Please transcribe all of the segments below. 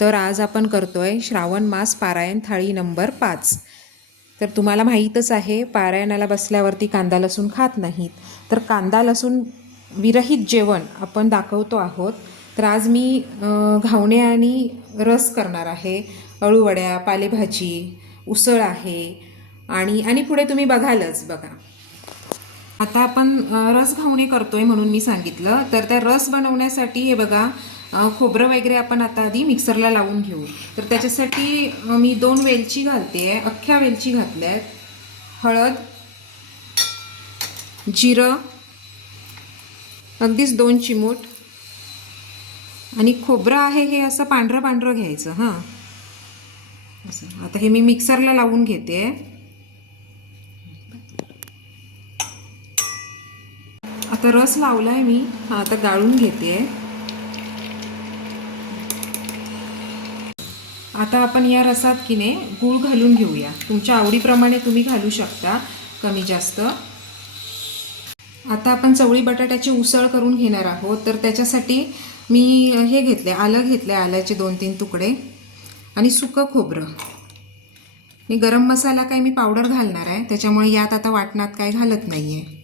तर आज आपण करतोय श्रावण मास पारायण थाळी नंबर 5। तर तुम्हाला माहीतच आहे पारायणाला बसल्यावरती कांदा लसूण खात नाहीत, तर कांदा लसूण विरहित जेवण आपण दाखवतो आहोत। तर आज मी घावणे आणि रस करणार आहे, अळूवड्या, पालेभाजी, उसळ आहे आणि पुढे तुम्ही बघालच बघा। आता आपण रस घावणे करतोय म्हणून मी सांगितलं। तर त्या रस बनवण्यासाठी हे बघा खोबरं वगैरे आपण आता आधी मिक्सरला लावून घेऊ। तर त्याच्यासाठी मी 2 वेलची घालते, अख्ख्या वेलची घातल्यात, हळद, जिरं अगदीच 2 चिमूट, आणि खोबरं आहे हे असं पांढरं पांढरं घ्यायचं हां असं। आता हे मी मिक्सरला लावून घेते। आता रस लावलाय मी, हा आता गाळून घेते। आता आपण या रसात किने गूळ घालून घेऊया, तुमच्या आवडीप्रमाणे तुम्ही घालू शकता, कमी जास्त। आता आपण चवळी बटाट्याची उसळ करून घेणार आहोत। तर त्याच्यासाठी मी हे घेतले, आलं घेतले, आल्याचे 2-3 तुकडे, आणि सुकं खोबरं, आणि गरम मसाला काय मी पावडर घालणार आहे, त्याच्यामुळे यात आता वाटणात काय घालत नाही आहे।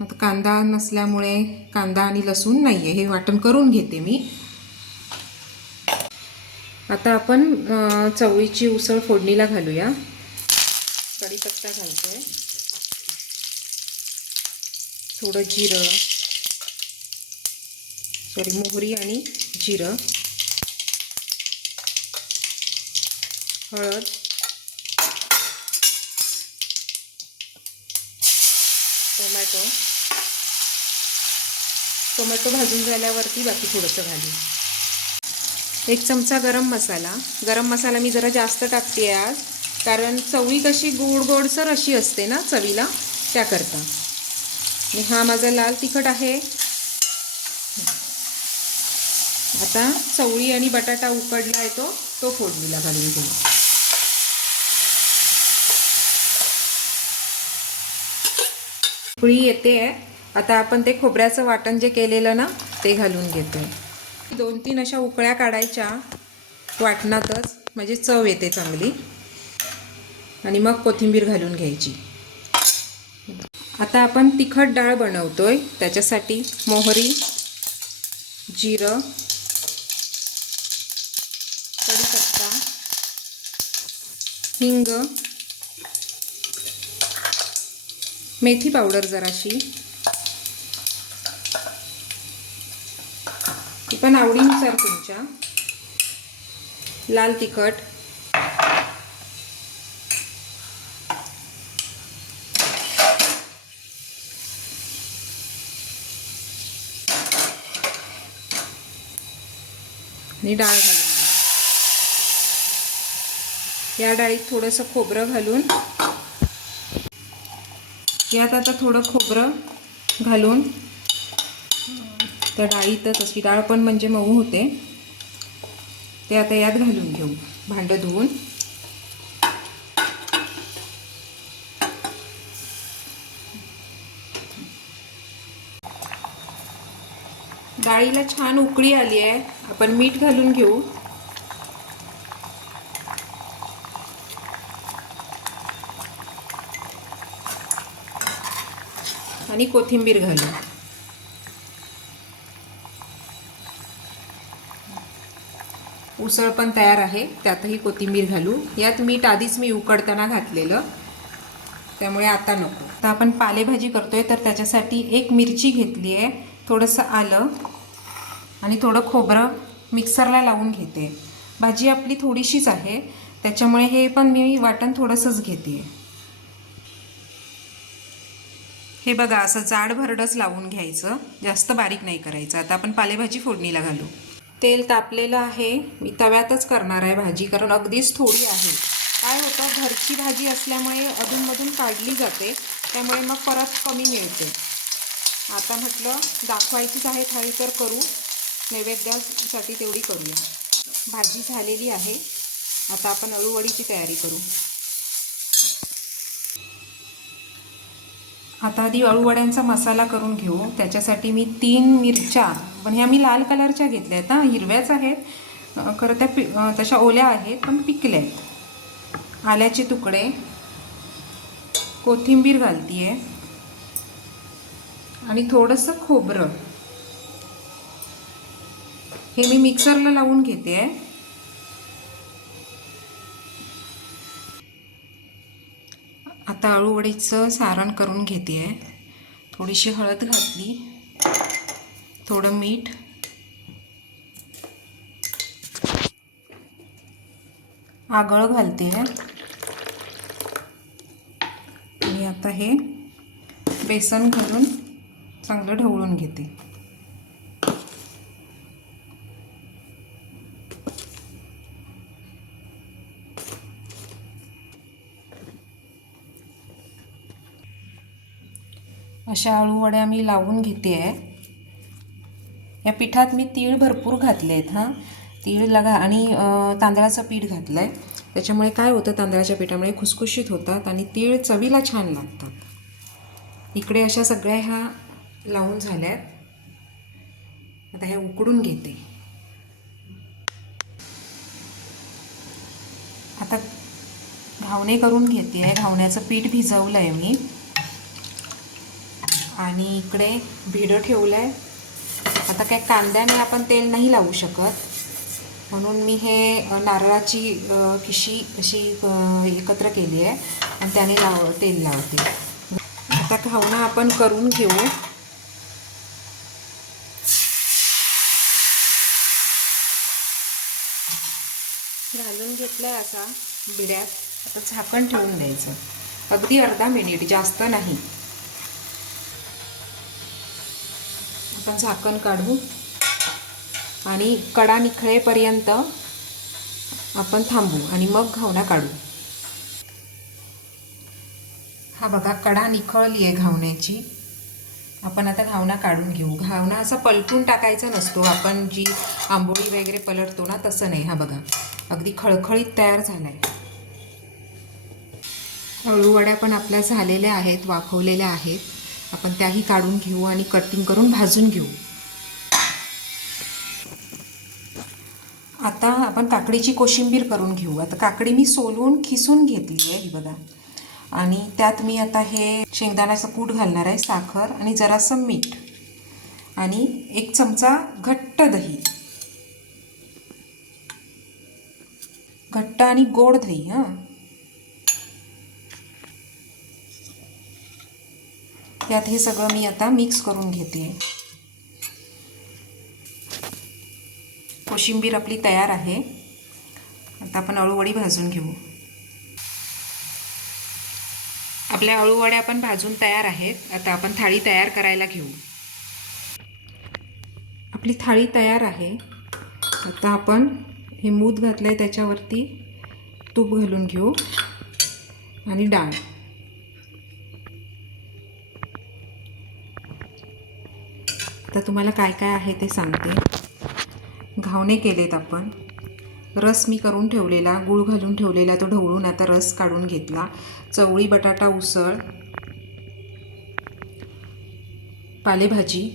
आता कांदा नसल्यामुळे कांदा आणि लसूण नाही आहे, हे वाटण करून घेते मी। आता आपण चवळीची उसळ फोडणीला घालूया। कढीपत्ता घालतोय, थोडं जिरं, मोहरी आणि जिरं, हळद, टोमॅटो भाजून झाल्यावरती बाकी थोडंसं घालू। 1 चमचा गरम मसाला मी जरा जास्त टाकते आज, कारण चवळी कशी गोडसर अशी असते ना चवीला, त्याकरता। आणि हा माझा लाल तिखट आहे। आता चवळी आणि बटाटा उकडला आहे तो फोडणीला घालून घेऊ। उकळी येते आहे, आता आपण ते खोबऱ्याचं वाटण जे केलेलं ना ते घालून घेतोय। 2-3 अशा उकळ्या काढायच्या वाटणातच, म्हणजे चव येते चांगली, आणि मग कोथिंबीर घालून घ्यायची। आता आपण तिखट डाळ बनवतोय, त्याच्यासाठी मोहरी, जिरं, कढीपत्ता, हिंग, मेथी पावडर जराशी, ती पण आवडीनुसार तुमच्या, लाल तिखट, आणि डाळ घालून घ्या। या डाळीत थोडंसं खोबरं घालून, यात आता थोडं खोबरं घालून त्या डाळीतच, अशी डाळ पण म्हणजे मऊ होते, ते आता यात घालून घेऊ, भांडं धुवून। डाळीला छान उकळी आली आहे, आपण मीठ घालून घेऊ। आणि कोथिंबीर घालू। उसळ पण तयार आहे, त्यातही कोथिंबीर घालू। यात मीठ आधीच मी उकडताना घातलेलं, त्यामुळे आता नको। आता आपण पालेभाजी करतोय, तर त्याच्यासाठी 1 मिरची घेतली आहे, थोडंसं आलं आणि थोडं खोबरं मिक्सरला लावून घेते। भाजी आपली थोडीशीच आहे, त्याच्यामुळे हे पण मी वाटण थोडंसंच घेते। हे बघा असं जाड भरडच लावून घ्यायचं, जास्त बारीक नाही करायचं। आता आपण पालेभाजी फोडणीला घालू। तेल तापलेलं आहे, मी तव्यातच करणार आहे भाजी, कारण अगदीच थोडी आहे। काय होतं, घरची भाजी असल्यामुळे अधूनमधून काढली जाते, त्यामुळे मग परत कमी मिळते। आता म्हटलं दाखवायचीच आहे थाळी, तर करू, नैवेद्यासाठी तेवढी करूया। भाजी झालेली आहे, आता आपण अळूवडीची तयारी करू। आता आधी अळूवड्यांचा मसाला करून घेऊ। त्याच्यासाठी मी 3 मिरच्या, पण ह्या मी लाल कलरच्या घेतल्या आहेत, हिरव्याच आहेत, खरं त्या तशा ओल्या आहेत पण पिकल्या आहेत. आल्याचे तुकडे, कोथिंबीर घालते आहे आणि थोडंसं खोबरं हे मी मिक्सरला लावून घेते आहे. आता अळूवडीचं सारण करून घेते आहे. थोडीशी हळद घातली, थोडं मीठ, आगळ घालते आहे आणि आता हे बेसन घालून चांगलं ढवळून घेते. अशा अळूवड्या मी लावून घेते आहे. या पिठात मी तीळ भरपूर घातले आहेत. तीळ लगा आणि तांदळाचं पीठ घातलं आहे. त्याच्यामुळे काय होतं, तांदळाच्या पिठामुळे खुसखुशीत होतात आणि तीळ चवीला छान लागतात. इकडे अशा सगळ्या ह्या लावून झाल्यात. आता हे उकडून घेते. आता घावणे करून घेते आहे. घावण्याचं पीठ भिजवलं आहे मी आणि इकडे भिडं ठेवलं आहे. आता काय कांद्याने आपण तेल नाही लावू शकत, म्हणून मी हे नारळाची खिशी अशी एकत्र केली आहे आणि त्याने तेल लावते. आता घावणं आपण करून घेऊ. घालून घेतलाय असा बिड्यात. आता झाकण ठेवून द्यायचं अगदी अर्धा मिनिट, जास्त नाही. आपण झाकण काढू आणि कडा निखळेपर्यंत आपण थांबू आणि मग घावणा काढू. हा बघा, कडा निखळली आहे घावण्याची. आपण आता घावणा काढून घेऊ. घावणा असा पलटून टाकायचा नसतो, आपण जी आंबोळी वगैरे पलटतो ना तसं नाही. हा बघा, अगदी खळखळीत तयार झाला आहे. अळूवड्या पण आपल्या झालेल्या आहेत, वाफवलेल्या आहेत. आपण त्याही काढून घेऊ आणि कटिंग करून भाजून घेऊ. आता आपण काकडीची कोशिंबीर करून घेऊ. आता काकडी मी सोलून खिसून घेतली आहे ही बघा, आणि त्यात मी आता हे शेंगदाण्याचं कूट घालणार आहे, साखर आणि जरासं मीठ आणि 1 चमचा घट्ट दही, घट्ट आणि गोड दही. यात हे सगळं मी आता मिक्स करून घेते. कोशिंबीर आपली तयार आहे. आता आपण अळूवडी भाजून घेऊ. आपल्या अळूवड्या पण भाजून तयार आहेत. आता आपण थाळी तयार करायला घेऊ. आपली थाळी तयार आहे. आता आपण हे मूद घातलंय त्याच्यावरती तूप घालून घेऊ आणि डाळ. आता तुम्हाला काय काय आहे ते सांगते. घावणे केलेत आपण, रस मी करून ठेवलेला, गूळ घालून ठेवलेला, तो ढवळून आता रस काढून घेतला. चवळी बटाटा उसळ, पालेभाजी,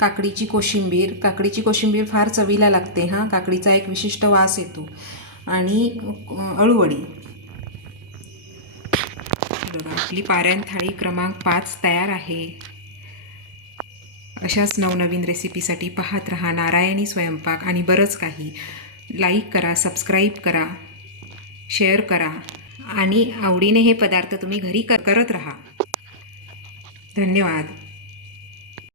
काकडीची कोशिंबीर. काकडीची कोशिंबीर फार चवीला लागते. काकडीचा एक विशिष्ट वास येतो. आणि अळूवडी. बघा, आपली पारायण थाळी क्रमांक 5 तयार आहे. अशाच नवनवीन रेसिपीसाठी पाहत रहा नारायणी स्वयंपाक आणि बरंच काही. लाईक करा, सबस्क्राईब करा, शेअर करा आणि आवडीने हे पदार्थ तुम्ही घरी करत राहा. धन्यवाद.